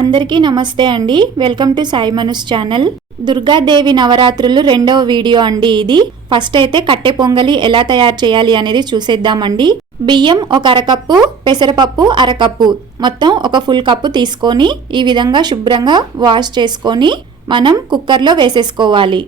అందరికీ నమస్తే అండి. వెల్కమ్ టు సాయి మనుస్ ఛానల్. దుర్గాదేవి నవరాత్రులు రెండవ వీడియో అండి ఇది. ఫస్ట్ అయితే కట్టె పొంగలి ఎలా తయారు చేయాలి అనేది చూసేద్దామండి. బియ్యం ఒక అరకప్పు పెసరపప్పు అరకప్పు. మొత్తం ఒక ఫుల్ కప్పు తీసుకొని ఈ విధంగా శుభ్రంగా వాష్ చేసుకొని మనం కుక్కర్లో వేసేసుకోవాలి.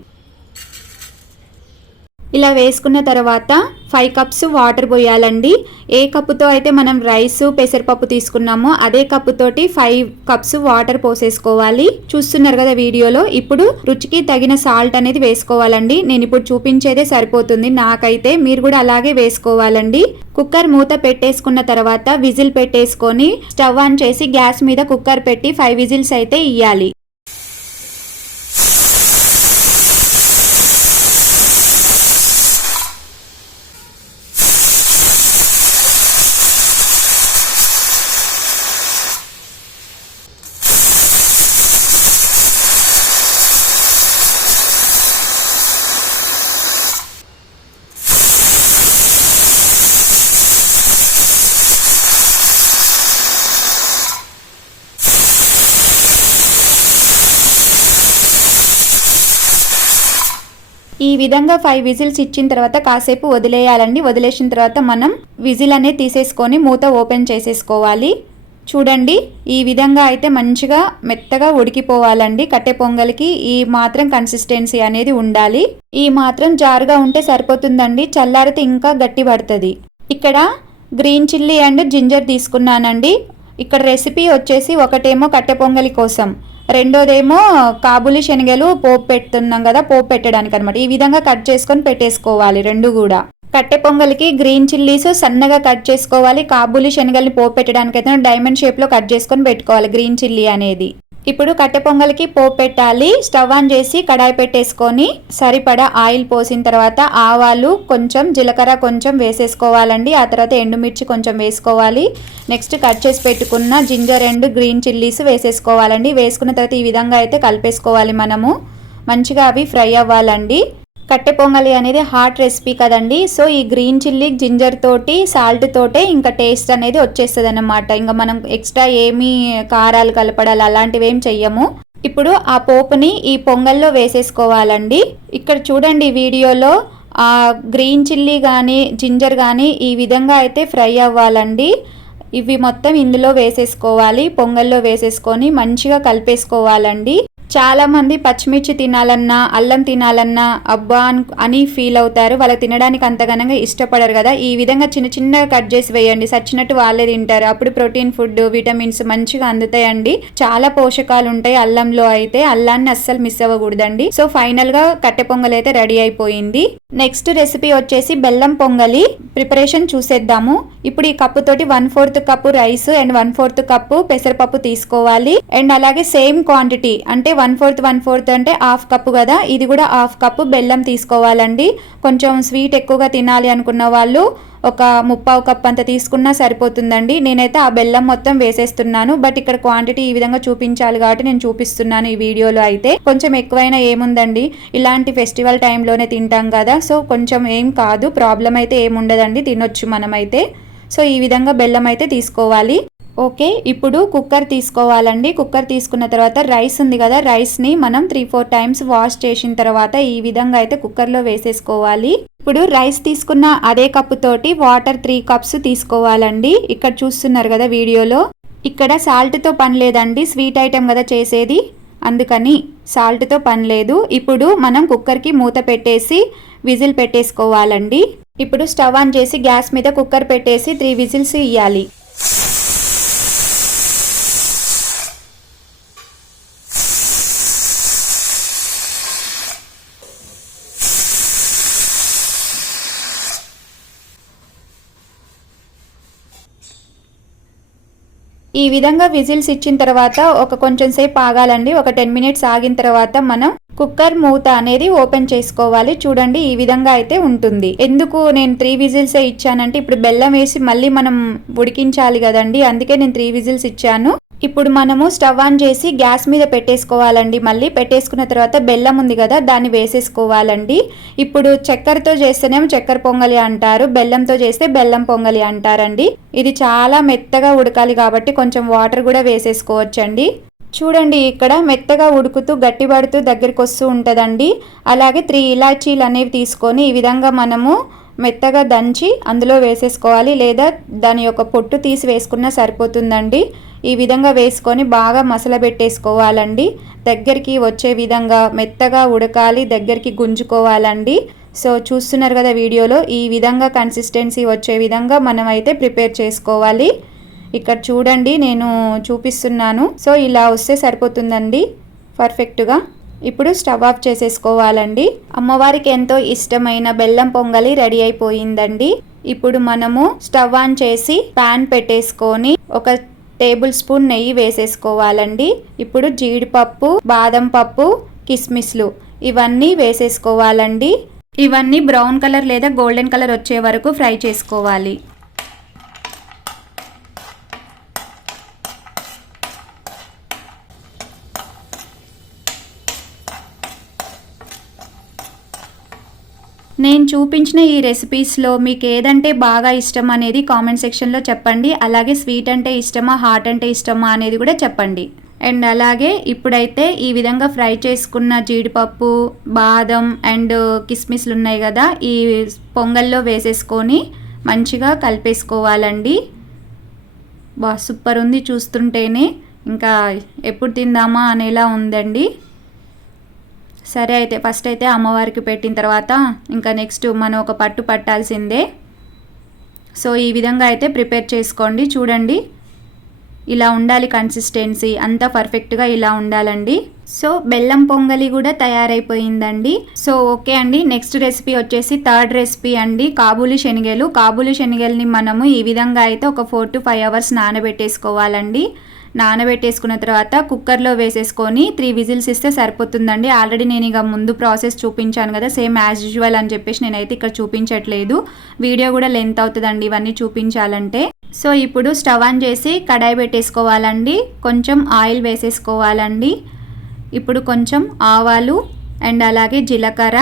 ఇలా వేసుకున్న తర్వాత ఫైవ్ కప్స్ వాటర్ పోయాలండి. ఏ కప్పుతో అయితే మనం రైస్ పెసరపప్పు తీసుకున్నామో అదే కప్పుతోటి ఫైవ్ కప్స్ వాటర్ పోసేసుకోవాలి. చూస్తున్నారు కదా వీడియోలో? ఇప్పుడు రుచికి తగిన సాల్ట్ అనేది వేసుకోవాలండి. నేను ఇప్పుడు చూపించేదే సరిపోతుంది. నాకైతే మీరు కూడా అలాగే వేసుకోవాలండి. కుక్కర్ మూత పెట్టేసుకున్న తర్వాత విజిల్ పెట్టేసుకొని స్టవ్ ఆన్ చేసి గ్యాస్ మీద కుక్కర్ పెట్టి ఫైవ్ విజిల్స్ అయితే ఇయ్యాలి. ఈ విధంగా ఫైవ్ విజిల్స్ ఇచ్చిన తర్వాత కాసేపు వదిలేయాలండి. వదిలేసిన తర్వాత మనం విజిల్ అనేది తీసేసుకొని మూత ఓపెన్ చేసేసుకోవాలి. చూడండి ఈ విధంగా అయితే మంచిగా మెత్తగా ఉడికిపోవాలండి. కట్టె పొంగల్కి ఈ మాత్రం కన్సిస్టెన్సీ అనేది ఉండాలి. ఈ మాత్రం జారుగా ఉంటే సరిపోతుందండి. చల్లారితే ఇంకా గట్టి పడుతుంది. ఇక్కడ గ్రీన్ చిల్లీ అండ్ జింజర్ తీసుకున్నానండి. ఇక్కడ రెసిపీ వచ్చేసి ఒకటేమో కట్టె పొంగలి కోసం. రెండోదేమో కాబులి శనగలు పోపు పెడుతున్నాం కదా పోపు పెట్టడానికి అనమాట ఈ విధంగా కట్ చేసుకొని పెట్టేసుకోవాలి రెండు కూడా. కట్టె పొంగల్కి గ్రీన్ చిల్లీస్ సన్నగా కట్ చేసుకోవాలి. కాబూలి శనగల్ని పోపు పెట్టడానికి అయితే డైమండ్ షేప్లో కట్ చేసుకొని పెట్టుకోవాలి గ్రీన్ చిల్లీ అనేది. ఇప్పుడు కట్టె పొంగల్కి పోపు పెట్టాలి స్టవ్ ఆన్ చేసి కడాయి పెట్టేసుకొని సరిపడా ఆయిల్ పోసిన తర్వాత ఆవాలు కొంచెం జీలకర్ర కొంచెం వేసేసుకోవాలండి. ఆ తర్వాత ఎండుమిర్చి కొంచెం వేసుకోవాలి. నెక్స్ట్ కట్ చేసి పెట్టుకున్న జింజర్ అండ్ గ్రీన్ చిల్లీస్ వేసేసుకోవాలండి. వేసుకున్న తర్వాత ఈ విధంగా అయితే కలిపేసుకోవాలి మనము. మంచిగా అవి ఫ్రై అవ్వాలండి. కట్టె పొంగలి అనేది హాట్ రెసిపీ కదండి. సో ఈ గ్రీన్ చిల్లీ జింజర్ తోటి సాల్ట్ తోటే ఇంకా టేస్ట్ అనేది వచ్చేస్తుంది అనమాట ఇంకా మనం ఎక్స్ట్రా ఏమీ కారాలు కలపడాలి అలాంటివి ఏం చెయ్యము. ఇప్పుడు ఆ పోపుని ఈ పొంగల్లో వేసేసుకోవాలండి. ఇక్కడ చూడండి వీడియోలో ఆ గ్రీన్ చిల్లీ కానీ జింజర్ కానీ ఈ విధంగా అయితే ఫ్రై అవ్వాలండి. ఇవి మొత్తం ఇందులో వేసేసుకోవాలి పొంగల్లో వేసేసుకొని మంచిగా కలిపేసుకోవాలండి. చాలా మంది పచ్చిమిర్చి తినాలన్నా అల్లం తినాలన్నా అబ్బా అని ఫీల్ అవుతారు. వాళ్ళు తినడానికి అంతగనంగా ఇష్టపడరు కదా. ఈ విధంగా చిన్న చిన్నగా కట్ చేసి వేయండి. సచ్చినట్టు వాళ్ళే తింటారు. అప్పుడు ప్రోటీన్ ఫుడ్ విటమిన్స్ మంచిగా అందుతాయండి. చాలా పోషకాలు ఉంటాయి అల్లంలో అయితే. అల్లాన్ని అస్సలు మిస్ అవ్వకూడదండి. సో ఫైనల్గా కట్టె పొంగల్ అయితే రెడీ అయిపోయింది. నెక్స్ట్ రెసిపీ వచ్చేసి బెల్లం పొంగలి. ప్రిపరేషన్ చూసేద్దాము. ఇప్పుడు ఈ కప్పు తోటి one fourth cup rice and one fourth cup పెసరపప్పు తీసుకోవాలి. అండ్ అలాగే సేమ్ క్వాంటిటీ అంటే వన్ ఫోర్త్ వన్ ఫోర్త్ అంటే హాఫ్ కప్పు కదా? ఇది కూడా హాఫ్ కప్పు బెల్లం తీసుకోవాలండి. కొంచెం స్వీట్ ఎక్కువగా తినాలి అనుకున్న వాళ్ళు ఒక ముప్పావు కప్ అంత తీసుకున్నా సరిపోతుందండి. నేనైతే ఆ బెల్లం మొత్తం వేసేస్తున్నాను. బట్ ఇక్కడ క్వాంటిటీ ఈ విధంగా చూపించాలి కాబట్టి నేను చూపిస్తున్నాను ఈ వీడియోలో అయితే. కొంచెం ఎక్కువైనా ఏముందండి? ఇలాంటి ఫెస్టివల్ టైంలోనే తింటాం కదా? సో కొంచెం ఏం కాదు. ప్రాబ్లం అయితే ఏముండదండి. తినొచ్చు మనమైతే. సో ఈ విధంగా బెల్లం అయితే తీసుకోవాలి. ఓకే ఇప్పుడు కుక్కర్ తీసుకోవాలండి. కుక్కర్ తీసుకున్న తర్వాత రైస్ ఉంది కదా రైస్ని మనం త్రీ ఫోర్ టైమ్స్ వాష్ చేసిన తర్వాత ఈ విధంగా అయితే కుక్కర్లో వేసేసుకోవాలి. ఇప్పుడు రైస్ తీసుకున్న అదే కప్పు తోటి వాటర్ త్రీ కప్స్ తీసుకోవాలండి. ఇక్కడ చూస్తున్నారు కదా వీడియోలో. ఇక్కడ సాల్ట్తో పని లేదండి స్వీట్ ఐటెం కదా చేసేది. అందుకని సాల్ట్తో పని లేదు. ఇప్పుడు మనం కుక్కర్కి మూత పెట్టేసి విజిల్ పెట్టేసుకోవాలండి. ఇప్పుడు స్టవ్ ఆన్ చేసి గ్యాస్ మీద కుక్కర్ పెట్టేసి త్రీ విజిల్స్ ఇవ్వాలి ఈ విధంగా విజిల్స్ ఇచ్చిన తర్వాత ఒక కొంచెం సేపు ఆగాలండి. ఒక టెన్ మినిట్స్ ఆగిన తర్వాత మనం కుక్కర్ మూత అనేది ఓపెన్ చేసుకోవాలి. చూడండి ఈ విధంగా అయితే ఉంటుంది. ఎందుకు నేను త్రీ విజిల్స్ ఇచ్చానంటే ఇప్పుడు బెల్లం వేసి మళ్ళీ మనం ఉడికించాలి కదండి. అందుకే నేను త్రీ విజిల్స్ ఇచ్చాను. ఇప్పుడు మనము స్టవ్ ఆన్ చేసి గ్యాస్ మీద పెట్టేసుకోవాలండి. మళ్ళీ పెట్టేసుకున్న తర్వాత బెల్లం ఉంది కదా దాన్ని వేసేసుకోవాలండి. ఇప్పుడు చక్కెరతో చేస్తేనేమో చక్కెర పొంగలి అంటారు బెల్లంతో చేస్తే బెల్లం పొంగలి అంటారండి. ఇది చాలా మెత్తగా ఉడకాలి కాబట్టి కొంచెం వాటర్ కూడా వేసేసుకోవచ్చండి. చూడండి ఇక్కడ మెత్తగా ఉడుకుతూ గట్టిపడుతూ దగ్గరికి వస్తూ ఉంటుందండి. అలాగే త్రీ ఇలాచీలు అనేవి తీసుకొని ఈ విధంగా మనము మెత్తగా దంచి అందులో వేసేసుకోవాలి. లేదా దాని యొక్క పొట్టు తీసి వేసుకున్నా సరిపోతుందండి. ఈ విధంగా వేసుకొని బాగా మసల పెట్టేసుకోవాలండి దగ్గరికి వచ్చే విధంగా మెత్తగా ఉడకాలి దగ్గరికి గుంజుకోవాలండి. సో చూస్తున్నారు కదా వీడియోలో ఈ విధంగా కన్సిస్టెన్సీ వచ్చే విధంగా మనం అయితే ప్రిపేర్ చేసుకోవాలి. ఇక్కడ చూడండి నేను చూపిస్తున్నాను. సో ఇలా వస్తే సరిపోతుందండి పర్ఫెక్ట్గా. ఇప్పుడు స్టవ్ ఆఫ్ చేసేసుకోవాలండి. అమ్మవారికి ఎంతో ఇష్టమైన బెల్లం పొంగలి రెడీ అయిపోయిందండి. ఇప్పుడు మనము స్టవ్ ఆన్ చేసి ప్యాన్ పెట్టేసుకొని ఒక టేబుల్ స్పూన్ నెయ్యి వేసేసుకోవాలండి. ఇప్పుడు జీడిపప్పు బాదం పప్పు కిస్మిస్లు ఇవన్నీ వేసేసుకోవాలండి. ఇవన్నీ బ్రౌన్ కలర్ లేదా గోల్డెన్ కలర్ వచ్చే వరకు ఫ్రై చేసుకోవాలి. నేను చూపించిన ఈ రెసిపీస్లో మీకు ఏదంటే బాగా ఇష్టం అనేది కామెంట్ సెక్షన్లో చెప్పండి. అలాగే స్వీట్ అంటే ఇష్టమా హాట్ అంటే ఇష్టమా అనేది కూడా చెప్పండి. అండ్ అలాగే ఇప్పుడైతే ఈ విధంగా ఫ్రై చేసుకున్న జీడిపప్పు బాదం అండ్ కిస్మిస్లు ఉన్నాయి కదా ఈ పొంగల్లో వేసేసుకొని మంచిగా కలిపేసుకోవాలండి. బా సూపర్ ఉంది చూస్తుంటేనే. ఇంకా ఎప్పుడు తిందామా అనేలా ఉందండి. సరే అయితే ఫస్ట్ అయితే అమ్మవారికి పెట్టిన తర్వాత ఇంకా నెక్స్ట్ మనం ఒక పట్టు పట్టాల్సిందే. సో ఈ విధంగా అయితే ప్రిపేర్ చేసుకోండి చూడండి. ఇలా ఉండాలి కన్సిస్టెన్సీ అంతా పర్ఫెక్ట్గా ఇలా ఉండాలండి. సో బెల్లం పొంగలి కూడా తయారైపోయిందండి. సో ఓకే అండి నెక్స్ట్ రెసిపీ వచ్చేసి థర్డ్ రెసిపీ అండి కాబూలి శనగలు. కాబూలి శనగల్ని మనము ఈ విధంగా అయితే ఒక ఫోర్ టు ఫైవ్ అవర్స్ నానబెట్టేసుకోవాలండి. నానబెట్టేసుకున్న తర్వాత కుక్కర్లో వేసేసుకొని త్రీ విజిల్స్ ఇస్తే సరిపోతుందండి. ఆల్రెడీ నేను ఇక ముందు ప్రాసెస్ చూపించాను కదా సేమ్ యాజ్ యూజువల్ అని చెప్పేసి నేనైతే ఇక్కడ చూపించట్లేదు. వీడియో కూడా లెంత్ అవుతుందండి ఇవన్నీ చూపించాలంటే. సో ఇప్పుడు స్టవ్ ఆన్ చేసి కడాయి పెట్టేసుకోవాలండి. కొంచెం ఆయిల్ వేసేసుకోవాలండి. ఇప్పుడు కొంచెం ఆవాలు అండ్ అలాగే జీలకర్ర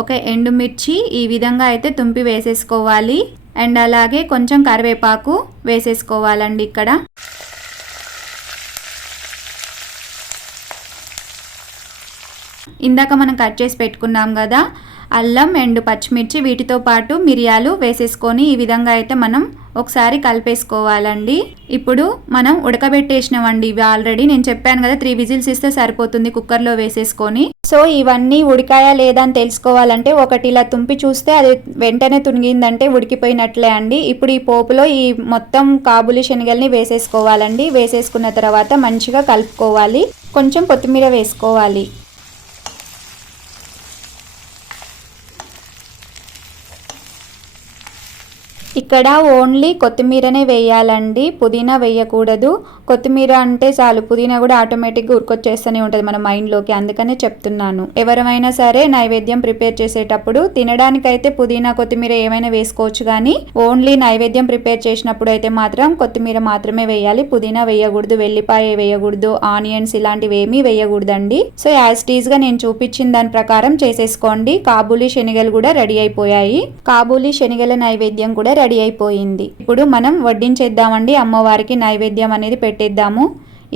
ఒక ఎండుమిర్చి ఈ విధంగా అయితే తుంపి వేసేసుకోవాలి. అండ్ అలాగే కొంచెం కరివేపాకు వేసేసుకోవాలండి ఇక్కడ. ఇందాక మనం కట్ చేసి పెట్టుకున్నాం కదా అల్లం అండ్ పచ్చిమిర్చి వీటితో పాటు మిరియాలు వేసేసుకొని ఈ విధంగా అయితే మనం ఒకసారి కలిపేసుకోవాలండి. ఇప్పుడు మనం ఉడకబెట్టేసినవండి ఇవి ఆల్రెడీ. నేను చెప్పాను కదా త్రీ విజిల్స్ ఇస్తే సరిపోతుంది కుక్కర్లో వేసేసుకొని. సో ఇవన్నీ ఉడికాయా లేదా అని తెలుసుకోవాలంటే ఒకటి ఇలా తుంపి చూస్తే అది వెంటనే తునిగిందంటే ఉడికిపోయినట్లే అండి. ఇప్పుడు ఈ పోపులో ఈ మొత్తం కాబులి శనగల్ని వేసేసుకోవాలండి. వేసేసుకున్న తర్వాత మంచిగా కలుపుకోవాలి. కొంచెం కొత్తిమీర వేసుకోవాలి. ఇక్కడ ఓన్లీ కొత్తిమీరనే వేయాలండి. పుదీనా వేయకూడదు. కొత్తిమీర అంటే చాలు. పుదీనా కూడా ఆటోమేటిక్గా ఉరికొచ్చేస్తూనే ఉంటుంది మన మైండ్లోకి. అందుకనే చెప్తున్నాను. ఎవరైనా సరే నైవేద్యం ప్రిపేర్ చేసేటప్పుడు తినడానికైతే పుదీనా కొత్తిమీర ఏమైనా వేసుకోవచ్చు కానీ ఓన్లీ నైవేద్యం ప్రిపేర్ చేసినప్పుడు అయితే మాత్రం కొత్తిమీర మాత్రమే వేయాలి. పుదీనా వేయకూడదు వెల్లిపాయ వేయకూడదు ఆనియన్స్ ఇలాంటివి ఏమీ వేయకూడదండి. సో యాజ్ టీజ్గా నేను చూపించిన దాని ప్రకారం చేసేసుకోండి. కాబూలీ శనగలు కూడా రెడీ అయిపోయాయి. కాబూలీ శనగల నైవేద్యం కూడా రెడీ అయిపోయింది. ఇప్పుడు మనం వడ్డించేద్దామండి. అమ్మవారికి నైవేద్యం అనేది పెట్టేద్దాము.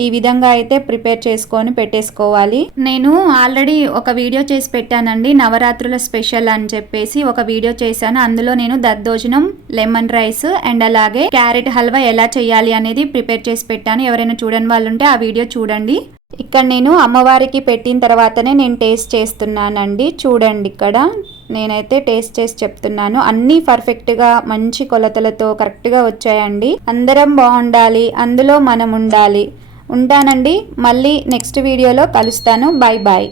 ఈ విధంగా అయితే ప్రిపేర్ చేసుకొని పెట్టేసుకోవాలి. నేను ఆల్రెడీ ఒక వీడియో చేసి పెట్టానండి. నవరాత్రుల స్పెషల్ అని చెప్పేసి ఒక వీడియో చేశాను. అందులో నేను దద్దోజనం లెమన్ రైస్ అండ్ అలాగే క్యారెట్ హల్వా ఎలా చేయాలి అనేది ప్రిపేర్ చేసి పెట్టాను. ఎవరైనా చూడని వాళ్ళు ఉంటే ఆ వీడియో చూడండి. ఇక్కడ నేను అమ్మవారికి పెట్టిన తర్వాతనే నేను టేస్ట్ చేస్తున్నానండి. చూడండి ఇక్కడ. నేనైతే టేస్ట్ చేసి చెప్తున్నాను. అన్నీ పర్ఫెక్ట్గా మంచి కొలతలతో కరెక్ట్గా వచ్చాయండి. అందరం బాగుండాలి. అందులో మనం ఉండాలి. ఉంటానండి. మళ్ళీ నెక్స్ట్ వీడియోలో కలుస్తాను. Bye bye